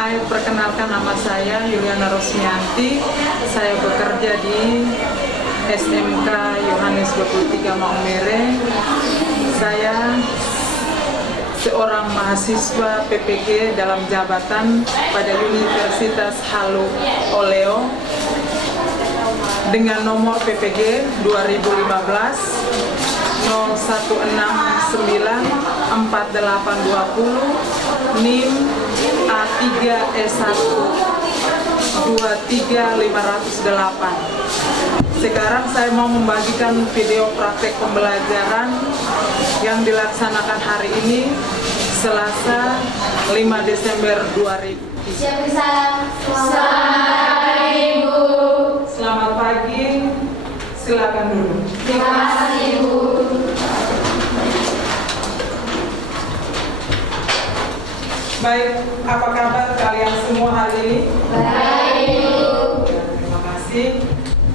Hai, perkenalkan nama saya Yuliana Rosmianti. Saya bekerja di SMK Yohanes 23 Maumere. Saya seorang mahasiswa PPG dalam jabatan pada Universitas Halu Oleo dengan nomor PPG 2015 01694820 NIM A3S1 23508. Sekarang saya mau membagikan video praktek pembelajaran yang dilaksanakan hari ini Selasa 5 Desember 2000. Salam. Selamat Ibu. Selamat pagi, silakan dulu. Terima kasih Ibu. Baik, apa kabar kalian semua hari ini? Baik Ibu. Terima kasih.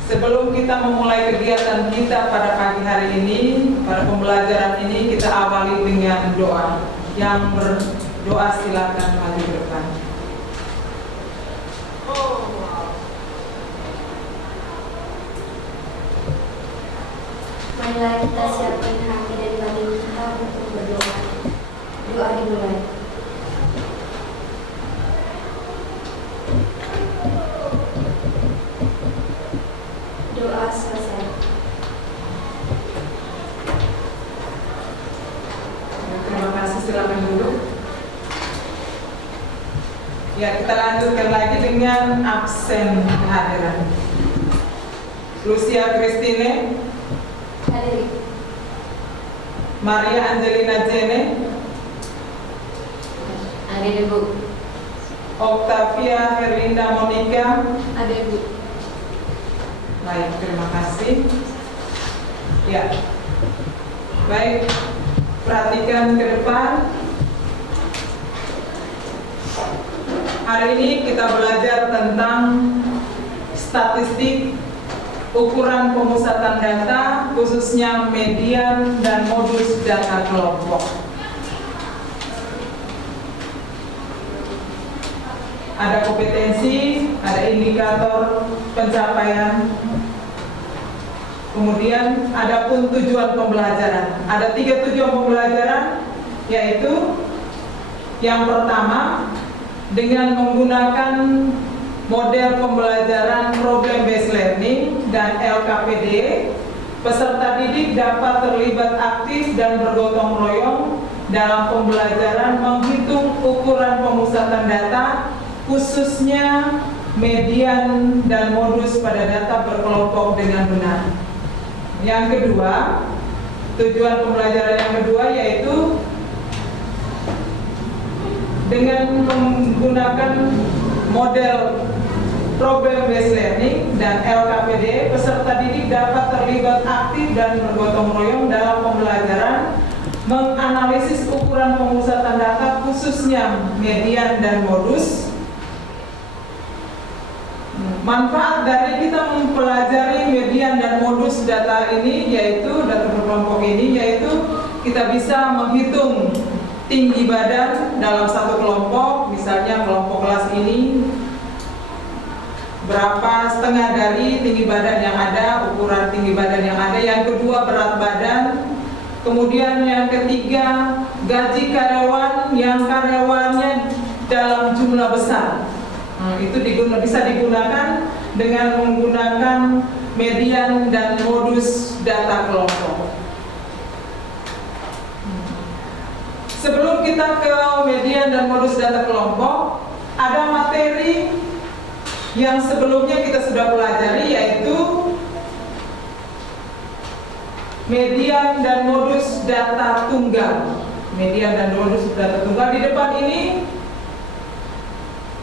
Sebelum kita memulai kegiatan kita pada pagi hari ini, pada pembelajaran ini kita awali dengan doa. Yang berdoa silakan maju ke depan. Marilah kita siapkan hati dan batin kita untuk berdoa. Doa dimulai. Doa selesai. Terima kasih, silakan duduk. Ya, kita lanjutkan lagi dengan absen kehadiran. Lucia Christine, Hadir. Maria Angelina Jene, Hadir Ibu. Octavia Herlinda Monica. Hadir Ibu. Baik, terima kasih. Ya, baik, perhatikan ke depan. Hari ini kita belajar tentang statistik, ukuran pemusatan data, khususnya median dan modus data kelompok. Ada kompetensi, ada indikator pencapaian, kemudian ada pun tujuan pembelajaran. Ada 3 tujuan pembelajaran, yaitu yang pertama, dengan menggunakan model pembelajaran problem based learning dan LKPD, peserta didik dapat terlibat aktif dan bergotong royong dalam pembelajaran menghitung ukuran pemusatan data, khususnya median dan modus pada data berkelompok dengan benar. Yang kedua, tujuan pembelajaran yang kedua yaitu dengan menggunakan model problem based learning dan LKPD, peserta didik dapat terlibat aktif dan bergotong royong dalam pembelajaran menganalisis ukuran pemusatan data, khususnya median dan modus. Manfaat dari kita mempelajari median dan modus data ini, yaitu data berkelompok ini, yaitu kita bisa menghitung tinggi badan dalam satu kelompok. Misalnya kelompok kelas ini berapa setengah dari tinggi badan yang ada, ukuran tinggi badan yang ada. Yang kedua, berat badan. Kemudian yang ketiga, gaji karyawan yang karyawannya dalam jumlah besar. Itu bisa digunakan dengan menggunakan median dan modus data kelompok. Sebelum kita ke median dan modus data kelompok, ada materi yang sebelumnya kita sudah pelajari, yaitu median dan modus data tunggal. Median dan modus data tunggal. Di depan ini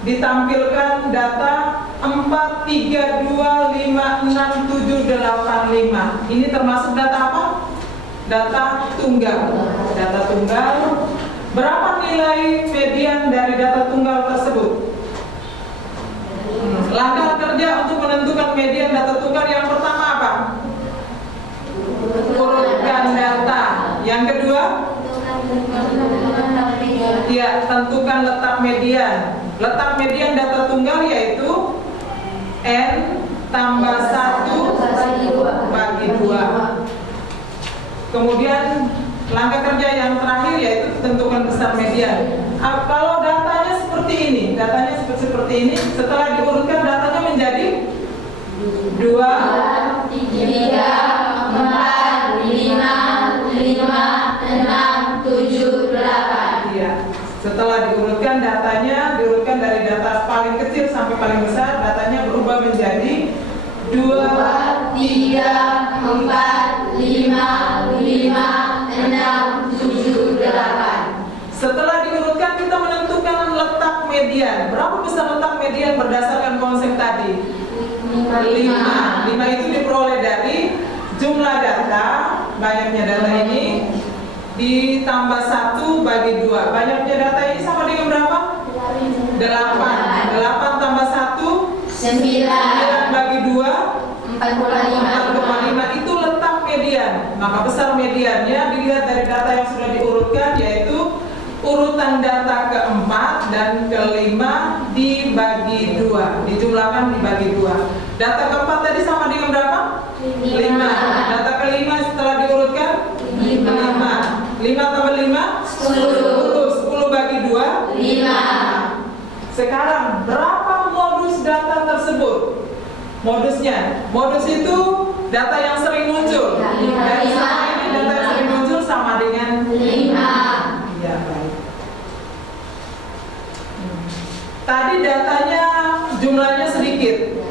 ditampilkan data 4, 3, 2, 5, 6, 7, 8, 5. Ini termasuk data apa? Data tunggal. Data tunggal. Berapa nilai median dari data tunggal tersebut? Langkah kerja untuk menentukan median data tunggal yang pertama apa? Urutkan data. Yang kedua? Ya, tentukan letak median. Letak median data tunggal yaitu N tambah 1 bagi 2. Kemudian langkah kerja yang terakhir yaitu tentukan besar median. Kalau datanya seperti ini, setelah diurutkan datanya menjadi 2, 3, 4, 5, 6, 7, 8. Iya. Setelah diurutkan datanya, diurutkan dari data paling kecil sampai paling besar, datanya berubah menjadi 2, 3, 4, 5, 5, 6, 7, 8. Setelah diurutkan kita menentukan letak median. Berapa besar letak median berdasarkan konsep tadi? 5 itu diperoleh dari jumlah data, banyaknya data ini ditambah 1 bagi 2. Banyaknya data ini sama dengan berapa? 8 tambah 1 9 bagi 2 4,5. Itu letak median. Maka besar mediannya dilihat dari data yang sudah diurutkan, yaitu urutan data keempat dan kelima dibagi 2, dijumlahkan dibagi 2. Data keempat tadi sama dengan berapa? 5. Data kelima setelah diurutkan 5 tambah 5 10 bagi 2 5. Sekarang berapa modus data tersebut? Modus itu data yang sering muncul. Dan selama ini data yang sering muncul sama dengan 5. Ya, baik. Tadi datanya jumlahnya sedikit.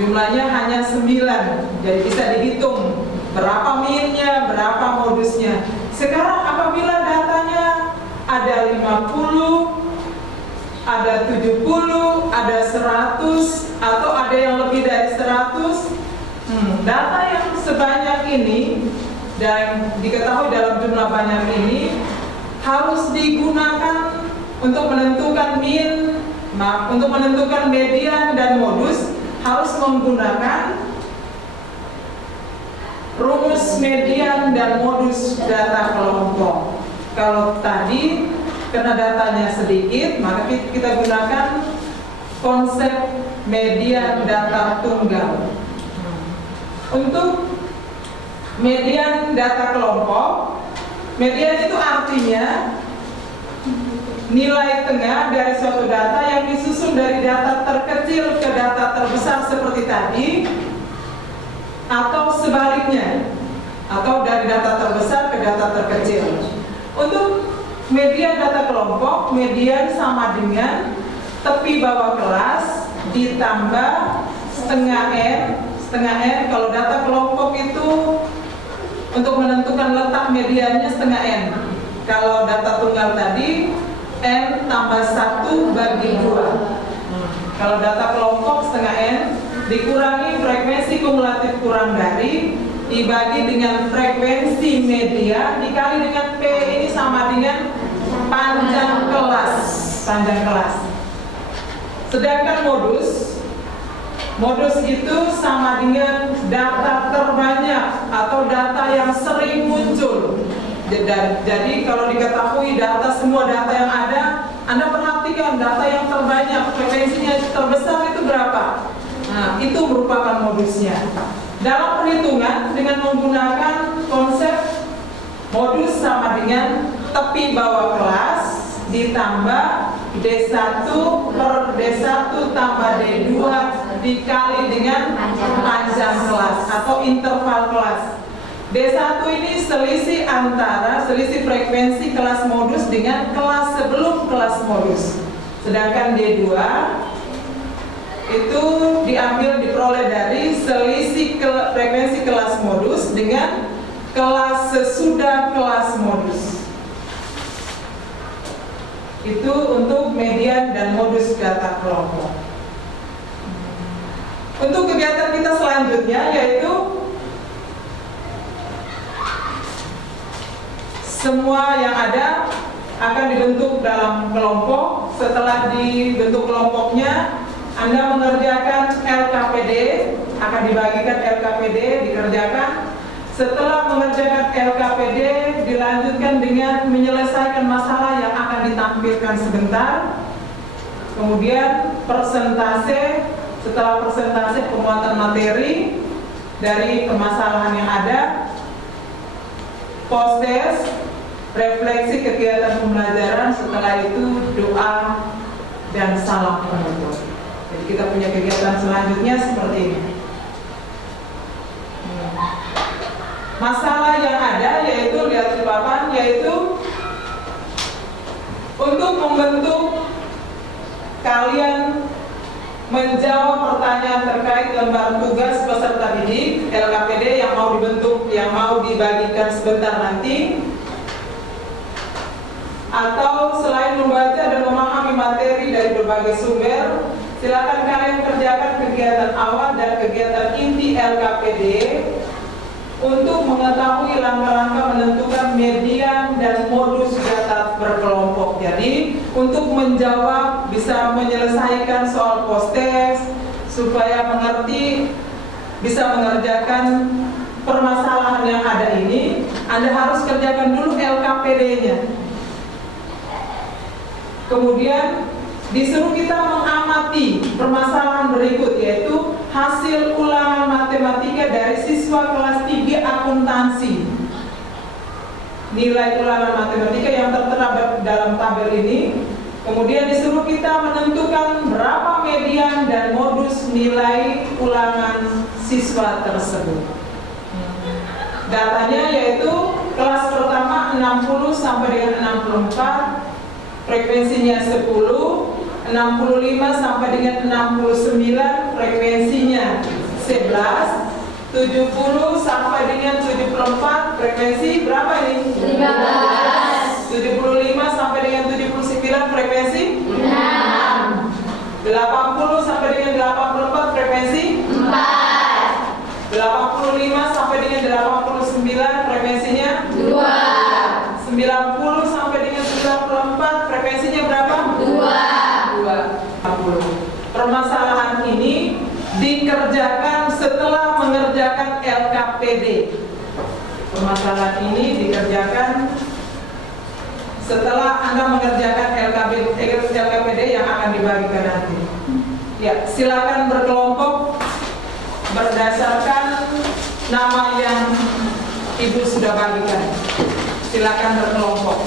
Jumlahnya hanya 9. Jadi bisa dihitung berapa minnya, berapa modusnya. Sekarang apabila datanya ada 50, ada 70, ada 100, atau ada yang lebih dari 100, data yang sebanyak ini dan diketahui dalam jumlah banyak ini harus digunakan untuk menentukan untuk menentukan median dan modus, harus menggunakan rumus median dan modus data kelompok. Kalau tadi karena datanya sedikit, maka kita gunakan konsep median data tunggal. Untuk median data kelompok, median itu artinya nilai tengah dari suatu data yang disusun dari data terkecil ke data terbesar seperti tadi, atau sebaliknya, atau dari data terbesar ke data terkecil. Untuk median data kelompok, median sama dengan tepi bawah kelas ditambah setengah N. Kalau data kelompok itu untuk menentukan letak mediannya setengah N. Kalau data tunggal tadi N tambah 1 bagi 2. Kalau data kelompok setengah N dikurangi frekuensi kumulatif kurang dari dibagi dengan frekuensi media dikali dengan P, ini sama dengan panjang kelas. Sedangkan modus itu sama dengan data terbanyak atau data yang sering muncul. Jadi kalau diketahui semua data yang ada, Anda perhatikan data yang terbanyak, frekuensinya terbesar itu berapa? Nah, itu merupakan modusnya. Dalam perhitungan dengan menggunakan konsep modus sama dengan tepi bawah kelas ditambah D1 per D1 tambah D2 dikali dengan panjang kelas atau interval kelas. D1 ini selisih frekuensi kelas modus dengan kelas sebelum kelas modus. Sedangkan D2 itu diperoleh dari selisih frekuensi kelas modus dengan kelas sesudah kelas modus. Itu untuk median dan modus data kelompok. Untuk kegiatan kita selanjutnya yaitu semua yang ada akan dibentuk dalam kelompok. Setelah dibentuk kelompoknya, Anda mengerjakan LKPD, akan dibagikan LKPD, dikerjakan. Setelah mengerjakan LKPD, dilanjutkan dengan menyelesaikan masalah yang akan ditampilkan sebentar. Kemudian persentase, setelah persentase penguatan materi dari permasalahan yang ada, post test, refleksi kegiatan pembelajaran, setelah itu doa dan salam penutup. Jadi kita punya kegiatan selanjutnya seperti ini. Masalah yang ada yaitu, lihat di papan, yaitu untuk membentuk kalian menjawab pertanyaan terkait lembar tugas peserta didik LKPD yang mau dibentuk, yang mau dibagikan sebentar nanti. Atau selain membaca dan memahami materi dari berbagai sumber, silakan kalian kerjakan kegiatan awal dan kegiatan inti LKPD untuk mengetahui langkah-langkah menentukan median dan modus data berkelompok. Jadi untuk menjawab, bisa menyelesaikan soal post test, supaya mengerti, bisa mengerjakan permasalahan yang ada ini, Anda harus kerjakan dulu LKPD-nya. Kemudian disuruh kita mengamati permasalahan berikut, yaitu hasil ulangan matematika dari siswa kelas 3 akuntansi. Nilai ulangan matematika yang tertera dalam tabel ini. Kemudian disuruh kita menentukan berapa median dan modus nilai ulangan siswa tersebut. Datanya yaitu kelas pertama 60 sampai dengan 64, frekuensinya 10, 65 sampai dengan 69, frekuensinya 11, 70 sampai dengan 74, frekuensi berapa ini? 15. 75 sampai dengan 79, frekuensi 6. 80 sampai dengan 84, frekuensi 4. 85 sampai dengan 89, frekuensinya 2. 90 sampai dengan 94, frekuensinya berapa? 2. Permasalahan ini dikerjakan setelah mengerjakan LKPD. Permasalahan ini dikerjakan setelah Anda mengerjakan LKPD yang akan dibagikan nanti. Ya, silakan berkelompok berdasarkan nama yang Ibu sudah bagikan. Silakan berkelompok.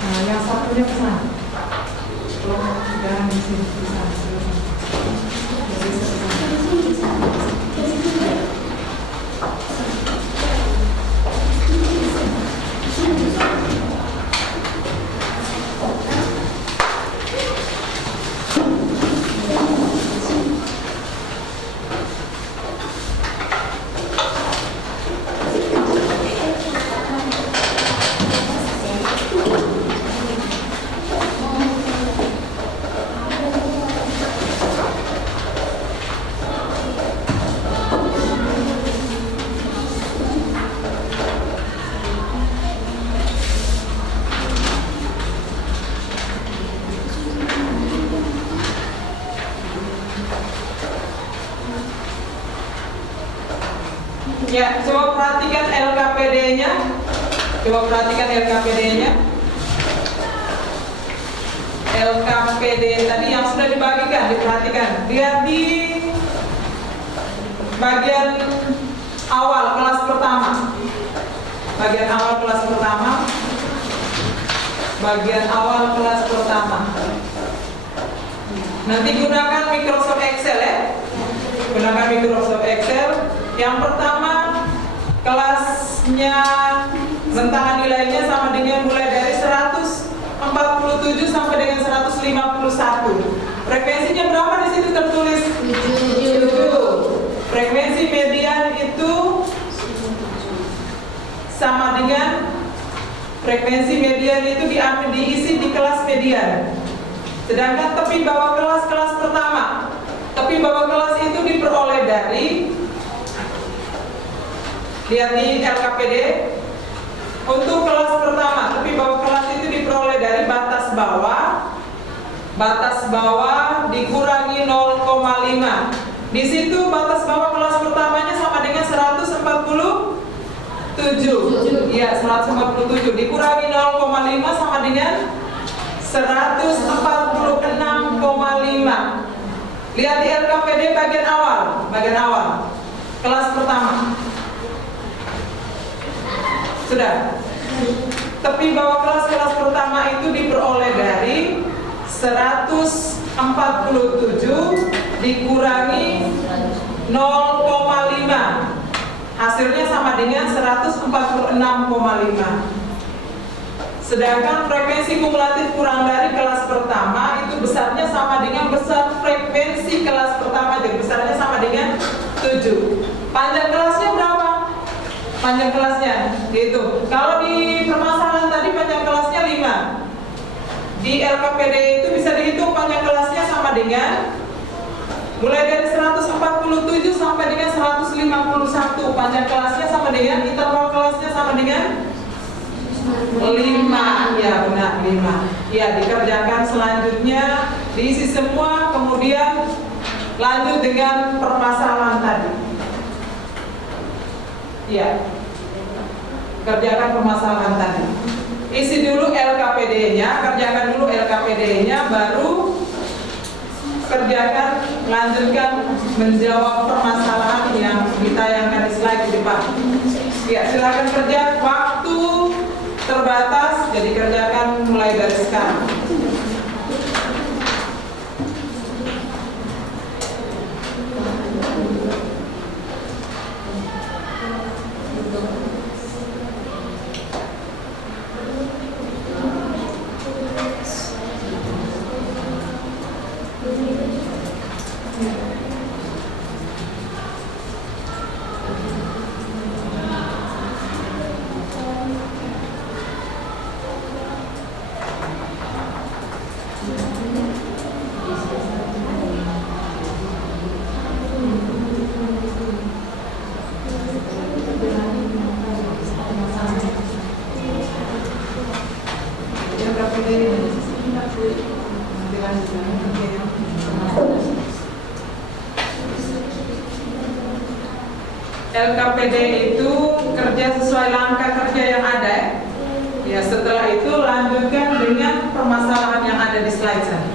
Nah, yang satunya ke sana. Jangan di sini, di sana. Ya, coba perhatikan LKPD-nya. Coba perhatikan LKPD-nya. LKPD tadi yang sudah dibagikan, diperhatikan. Lihat di bagian awal kelas pertama. Bagian awal kelas pertama. Bagian awal kelas pertama. Nanti gunakan Microsoft Excel ya. Gunakan Microsoft Excel. Yang pertama, kelasnya bentangan nilainya sama dengan mulai dari 147 sampai dengan 151. Frekuensinya berapa di situ tertulis? 7. Frekuensi median itu sama dengan frekuensi median itu diisi di kelas median. Sedangkan tepi bawah kelas pertama. Tepi bawah kelas itu diperoleh dari, lihat di LKPD, untuk kelas pertama, tepi bawah kelas itu diperoleh dari batas bawah batas bawah dikurangi 0,5. Di situ batas bawah kelas pertamanya sama dengan 147. Iya, 147 dikurangi 0,5 sama dengan 146,5. Lihat di LKPD bagian awal kelas pertama. Sudah. Tepi bawah kelas pertama itu diperoleh dari 147 dikurangi 0,5. Hasilnya sama dengan 146,5. Sedangkan frekuensi kumulatif kurang dari kelas pertama itu besarnya sama dengan besar frekuensi kelas pertama, jadi besarnya sama dengan 7. Panjang kelasnya berapa? Panjang kelasnya gitu. Kalau di permasalahan tadi panjang kelasnya 5. Di LKPD itu bisa dihitung panjang kelasnya sama dengan mulai dari 147 sampai dengan 151. Panjang kelasnya sama dengan interval kelasnya sama dengan 5. Ya benar, 5. Ya, dikerjakan selanjutnya, diisi semua, kemudian lanjut dengan permasalahan tadi. Ya, kerjakan permasalahan tadi. Isi dulu LKPD-nya, kerjakan dulu LKPD-nya, baru kerjakan, lanjutkan menjawab permasalahan yang ditayangkan di slide di depan. Ya, silakan kerja, waktu terbatas, jadi kerjakan mulai dari sekarang. LKPD itu kerja sesuai langkah kerja yang ada. Ya, setelah itu lanjutkan dengan permasalahan yang ada di slide sana.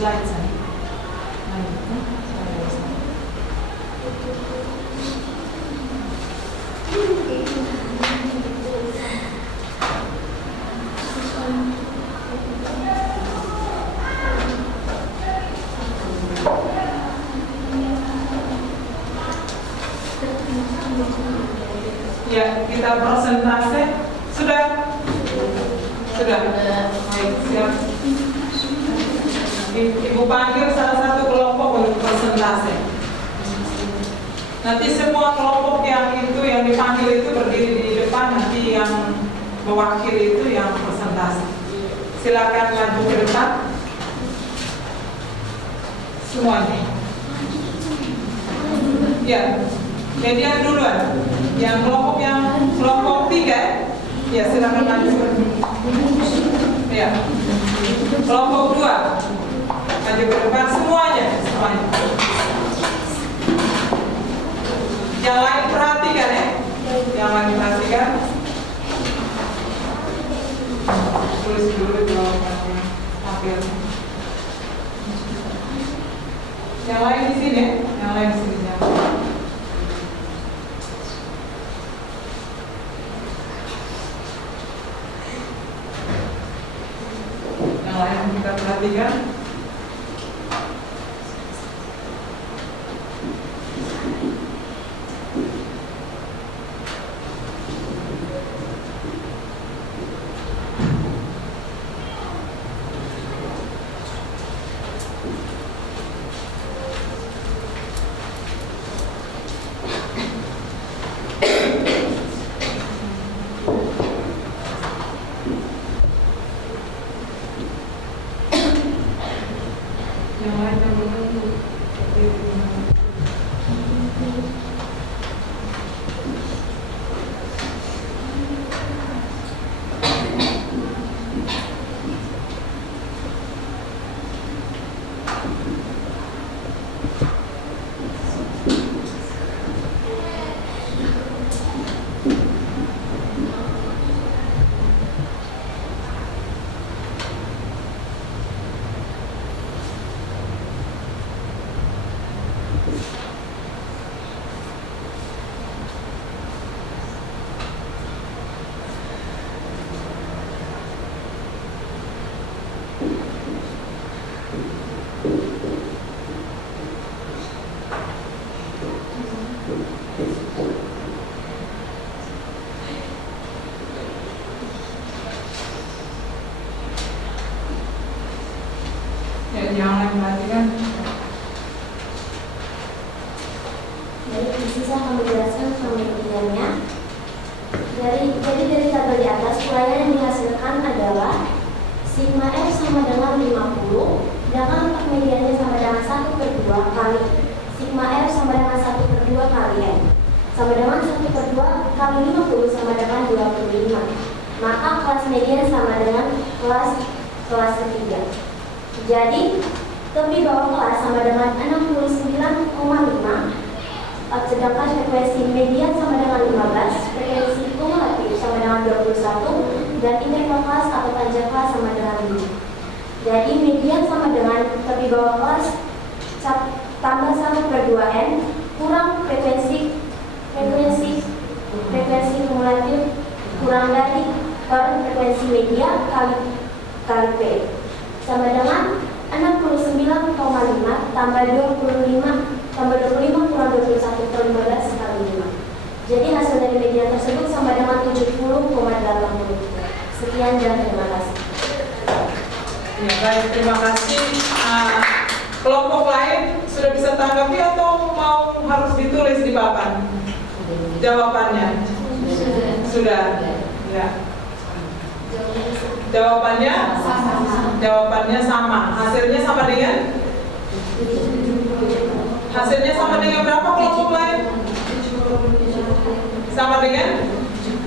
slide saya. Nah, itu saya slide. Ya, kita persentase sudah. Baik, siap. Ibu panggil salah satu kelompok untuk persentase. Nanti semua kelompok yang dipanggil itu berdiri di depan, nanti yang mewakili itu yang persentase. Silakan maju ke depan. Semuanya. Ya, median duluan. Yang kelompok 3, ya silakan maju. Ya. Kelompok 2, maju ke depan semuanya. Yang lain perhatikan ya. Yang lain perhatikan. Tulis dulu jawabannya. Tampil. Yang lain di sini, yang lain di sini. Yang lain kita perhatikan. Yang lain perhatikan. Jadi di sini saya akan menjelaskan pengertiannya. Jadi dari tabel di atas uraian yang dihasilkan adalah sigma F sama dengan 50, sedangkan untuk mediannya sama dengan 1/2 kali sigma F sama dengan 1/2 kali N sama dengan 1/2 kali 50 sama dengan 25. Maka kelas median sama dengan kelas ketiga. Jadi tepi bawah kelas sama dengan 69,5, sedangkan frekuensi median sama dengan 15, frekuensi kumulatif sama dengan 21, dan interval kelas atau panjang kelas sama dengan 5. Jadi median sama dengan tepi bawah kelas tambah 1/2 N kurang frekuensi kumulatif kurang dari frekuensi media kali P sama dengan 69,5 tambah 25 kurang 21 per 15 kali 5. Jadi hasil dari median tersebut sama dengan 70,80. Sekian dan terima kasih. Ya, baik, terima kasih. Kelompok lain sudah bisa tanggapi atau mau harus ditulis di papan? Jawabannya? Sudah. Ya. Jawabannya? Jawabannya sama. Hasilnya sama dengan? Hasilnya sama dengan berapa kelompok lain? Sama dengan?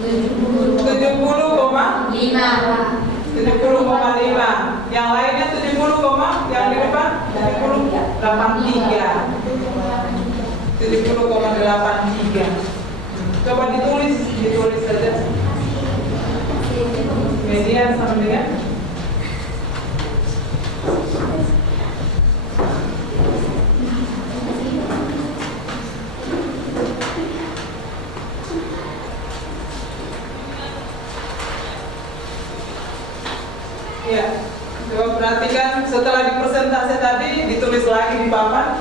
70,5. Yang lainnya 70, yang di depan 70,83. 70,83. Coba ditulis saja. Median sama dengan Ya, coba perhatikan setelah dipresentasi tadi ditulis lagi di papan.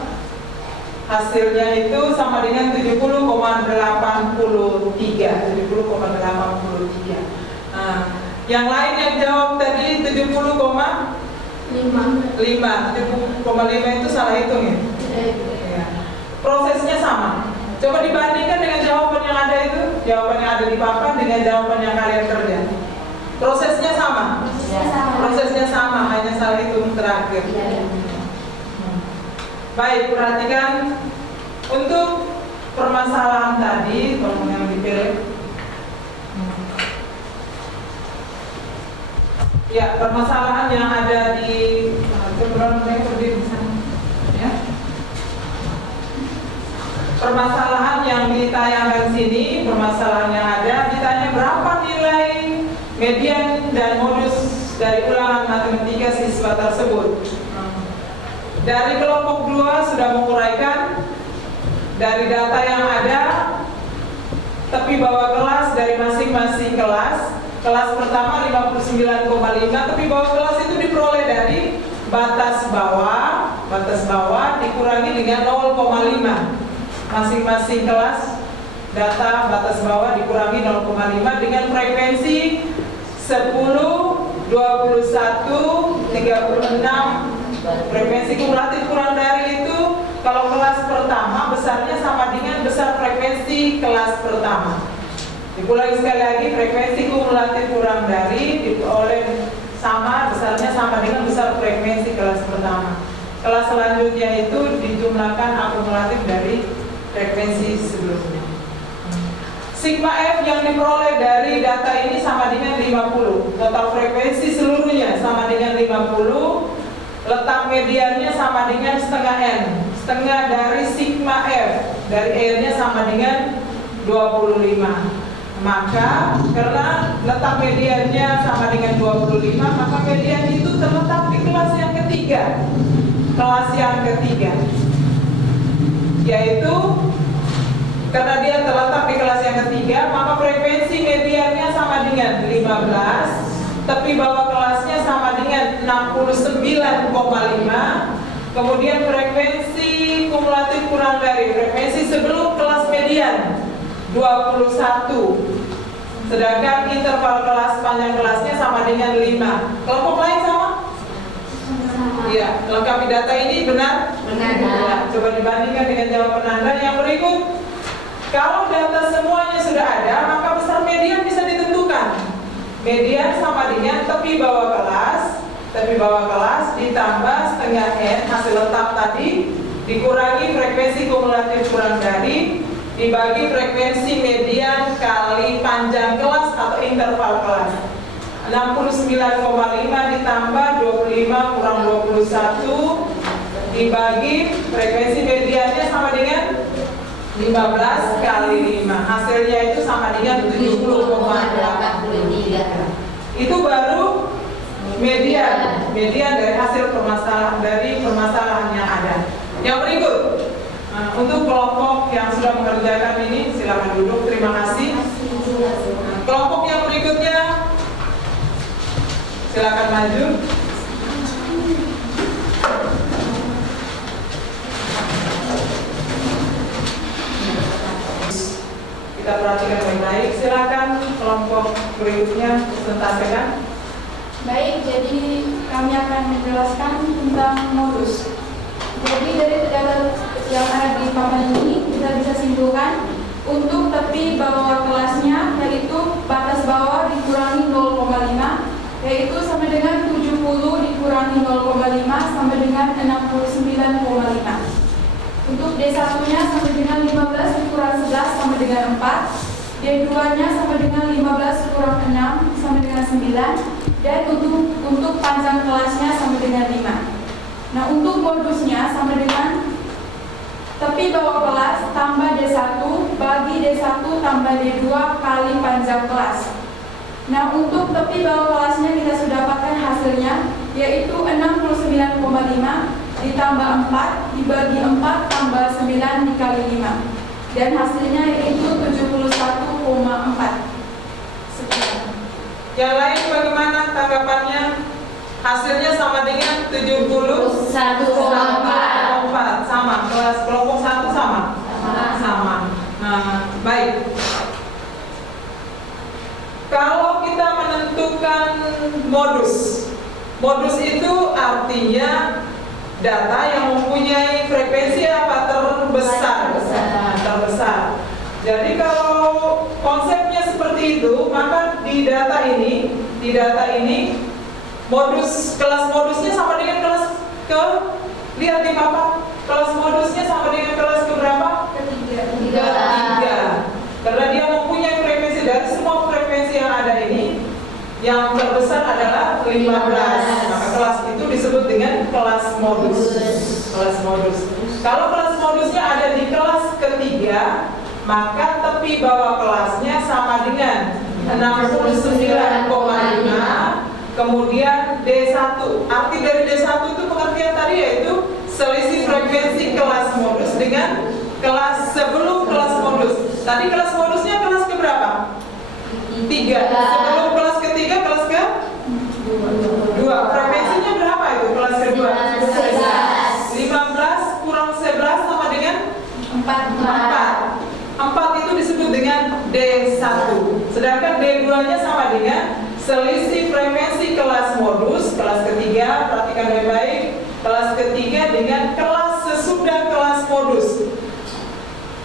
Hasilnya itu sama dengan 70,83. 70,83. Nah, yang lain yang jawab tadi 70,5. 70,5 itu salah hitung ya? Ya. Prosesnya sama. Coba dibandingkan dengan jawaban yang ada itu, jawaban yang ada di papan dengan jawaban yang kalian kerja. Prosesnya sama. Prosesnya sama, hanya salah hitung terakhir. Baik, perhatikan untuk permasalahan tadi, tolong yang dipilih. Ya, permasalahan yang ada di ya. Permasalahan yang ditayangkan sini, permasalahan yang ada ditanya berapa nilai median dan modus dari ulangan matematika siswa tersebut. Dari kelompok 2 sudah menguraikan dari data yang ada, tepi bawah kelas dari masing-masing kelas. Kelas pertama 59,5, tepi bawah kelas itu diperoleh dari batas bawah dikurangi dengan 0,5. Masing-masing kelas data batas bawah dikurangi 0,5 dengan frekuensi 10, 21, 36. Frekuensi kumulatif kurang dari itu, kalau kelas pertama besarnya sama dengan besar frekuensi kelas pertama. Diulangi sekali lagi, frekuensi kumulatif kurang dari diperoleh sama besarnya sama dengan besar frekuensi kelas pertama. Kelas selanjutnya itu dijumlahkan akumulatif dari frekuensi sebelumnya. Sigma F yang diperoleh dari data ini sama dengan 50. Total frekuensi seluruhnya sama dengan 50. Letak mediannya sama dengan setengah N. Setengah dari sigma F, dari R-nya sama dengan 25. Maka karena letak mediannya sama dengan 25, maka median itu terletak di kelas yang ketiga. Kelas yang ketiga, yaitu karena dia terletak di kelas yang ketiga, maka frekuensi mediannya sama dengan 15. Tepi bawah kelasnya sama dengan 69,5. Kemudian frekuensi kumulatif kurang dari frekuensi sebelum kelas median 21. Sedangkan interval kelas panjang kelasnya sama dengan 5. Kelompok lain sama? Iya, lengkapi data ini benar? Benar. Ya, coba dibandingkan dengan jawaban Anda yang berikut. Kalau data semuanya sudah ada, maka besar median bisa ditentukan. Median sama dengan tepi bawah kelas ditambah setengah N hasil letak tadi dikurangi frekuensi kumulatif kurang dari dibagi frekuensi median kali panjang kelas atau interval kelas. 69,5 ditambah 25 kurang 21 dibagi frekuensi mediannya sama dengan 15 kali 5. Hasilnya itu sama dengan 70,83. Itu baru median dari hasil permasalahan yang ada. Yang berikut, untuk kelompok yang sudah mengerjakan ini silakan duduk. Terima kasih. Kelompok yang berikutnya silakan maju. Kita perhatikan baik-baik. Silakan kelompok berikutnya presentasikan. Baik, jadi kami akan menjelaskan tentang modus. Jadi dari data yang ada di papan ini kita bisa simpulkan untuk tepi bawah kelasnya yaitu batas bawah dikurangi 0,5 yaitu sama dengan 70 dikurangi 0,5 sama dengan 69,5. Untuk D1-nya sama dengan 15 dikurang 11 sama dengan 4. D2-nya sama dengan 15 kurang 6 sama dengan 9. Dan untuk panjang kelasnya sama dengan 5. Nah, untuk modusnya sama dengan tepi bawah kelas tambah D1 bagi D1 tambah D2 kali panjang kelas. Nah, untuk tepi bawah kelasnya kita sudah dapatkan hasilnya yaitu 69,5 ditambah 4 dibagi 4 tambah 9 dikali 5. Dan hasilnya yaitu 71,4. Sekian. Yang lain bagaimana tanggapannya? Hasilnya sama dengan 71,4. Sama, kelas kelompok 1 sama? Sama. Nah, baik. Kalau kita menentukan modus itu artinya data yang mempunyai frekuensi apa? Terbesar. Nah, terbesar. Jadi kalau konsepnya seperti itu, maka di data ini kelas modusnya sama dengan kelas lihat di papan, kelas modusnya sama dengan kelas keberapa? Ketiga. Karena dia mempunyai frekuensi, dari semua frekuensi yang ada ini, yang terbesar adalah 15. Maka kelas itu disebut dengan kelas modus. Kalau kelas modusnya ada di kelas ketiga, maka tepi bawah kelasnya sama dengan 69,5. Kemudian D1, arti dari D1 itu pengertian tadi yaitu selisih frekuensi kelas modus dengan kelas sebelum kelas modus. Tadi kelas modusnya kelas keberapa? 3. Sebelum kelas ketiga kelas ke 2. Frekuensinya berapa itu kelas kedua? 15 kurang 11 sama dengan 4. 4 itu disebut dengan D1. Sedangkan D2 nya sama dengan selisih frekuensi kelas modus, kelas ketiga, perhatikan baik-baik, kelas ketiga dengan kelas sesudah kelas modus.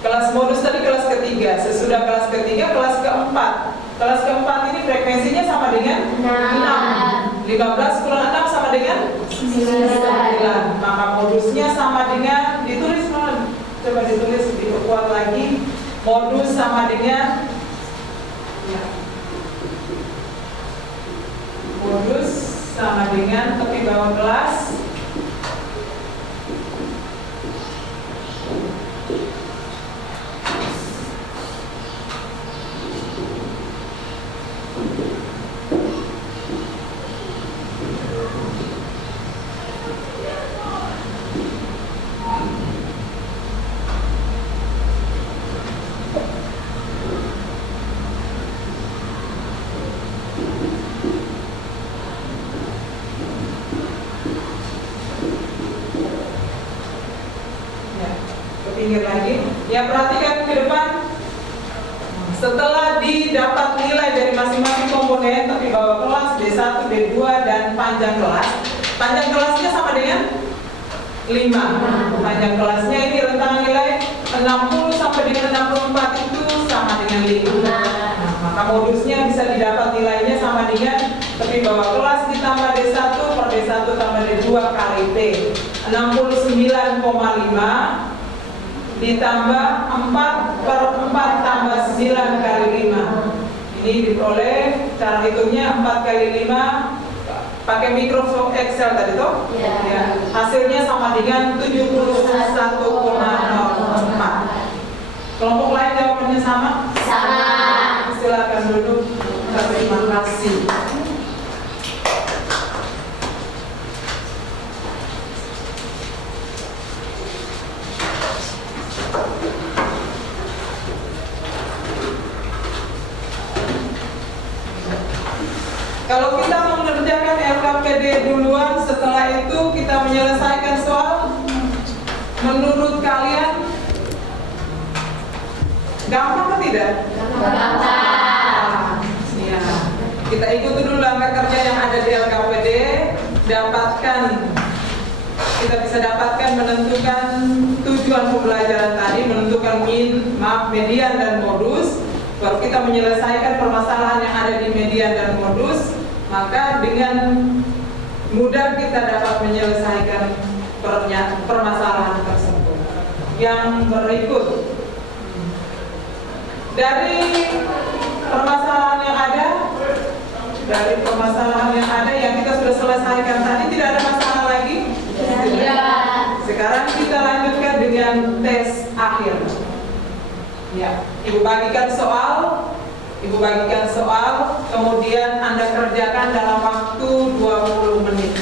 Kelas modus tadi kelas ketiga, sesudah kelas ketiga kelas keempat. Kelas keempat ini frekuensinya sama dengan 6. 15 kurang 6 sama dengan 9. Maka modusnya sama dengan, ditulis mana? Coba ditulis, diperkuat lagi. Modus sama dengan modus sama dengan tepi bawah kelas pinggir lagi. Ya, perhatikan ke depan. Setelah didapat nilai dari masing-masing komponen, tapi bawah kelas D1, D2 dan panjang kelas. Panjang kelasnya sama dengan 5. Panjang kelasnya ini rentang nilai 60 sampai dengan 64 itu sama dengan 5. Nah, maka modusnya bisa didapat nilainya sama dengan tapi bawah kelas ditambah D1 per D1 tambah D2 kali T. 69,5 ditambah 4 per 4 tambah 9 kali 5. Ini diperoleh, cara hitungnya 4 kali 5 pakai Microsoft Excel tadi toh? Ya. Hasilnya sama dengan 71,04. Kelompok lain jawabannya sama? Sama. Silakan duduk. Terima kasih. Kalau kita mengerjakan LKPD duluan, setelah itu kita menyelesaikan soal, menurut kalian gampang atau tidak? Gampang. Ya. Kita ikuti dulu langkah kerja yang ada di LKPD, kita bisa dapatkan menentukan tujuan pembelajaran tadi, menentukan median dan modus. Baru kita menyelesaikan permasalahan yang ada di median dan modus, maka dengan mudah kita dapat menyelesaikan permasalahan tersebut. Yang berikut, dari permasalahan yang ada yang kita sudah selesaikan tadi, tidak ada masalah lagi? Tidak. Sekarang kita lanjutkan dengan tes akhir. Ya, Ibu bagikan soal, kemudian Anda kerjakan dalam waktu 20 menit.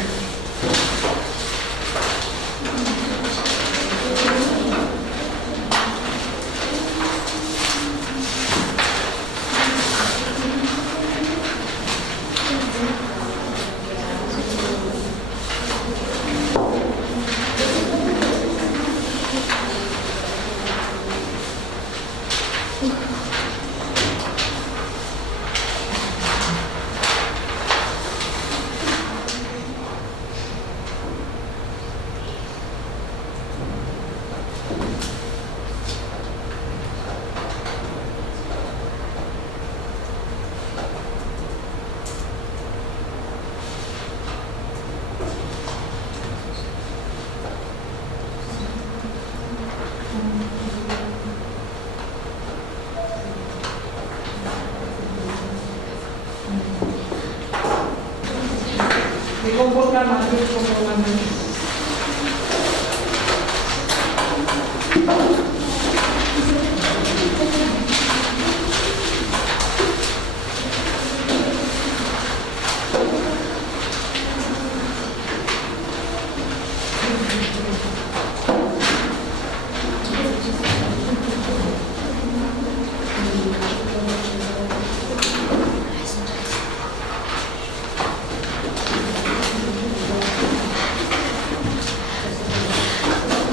Dikumpulkan maju, kumpulkan maju.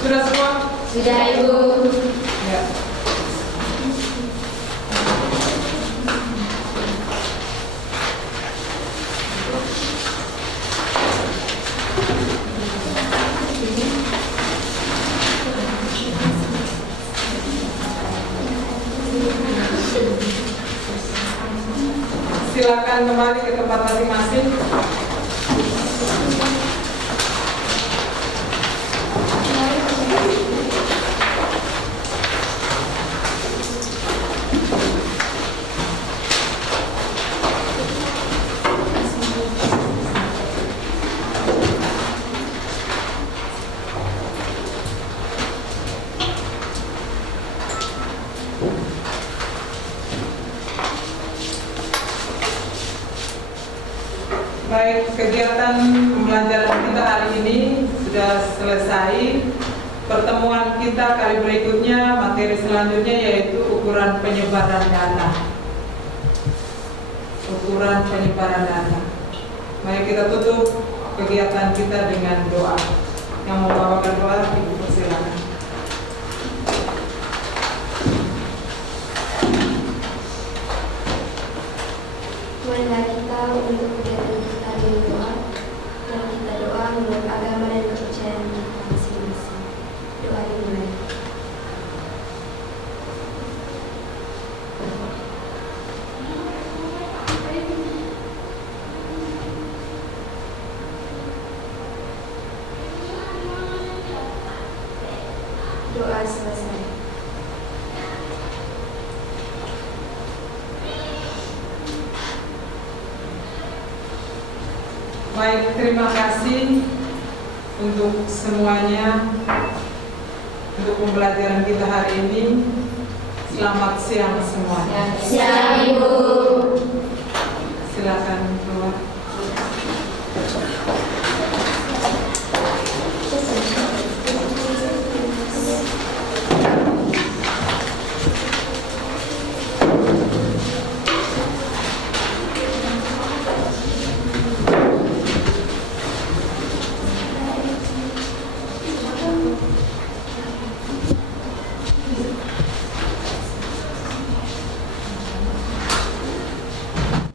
Sudah semua? Sudah, Ibu. Ya. Silakan kembali ke tempat masing-masing. Baik, kegiatan pembelajaran kita hari ini sudah selesai. Pertemuan kita kali berikutnya, materi selanjutnya yaitu ukuran penyebaran data. Ukuran penyebaran data. Mari kita tutup kegiatan kita dengan doa. Yang mau bawakan doa, Ibu persilakan. Marilah kita untuk kegiatan kita dengan doa, dan kita doa menurut agama dan kepercayaan kita masing-masing. Doa dimulai. Doa selesai. Baik, terima kasih untuk semuanya untuk pembelajaran kita hari ini. Selamat siang semuanya. Siang, Ibu.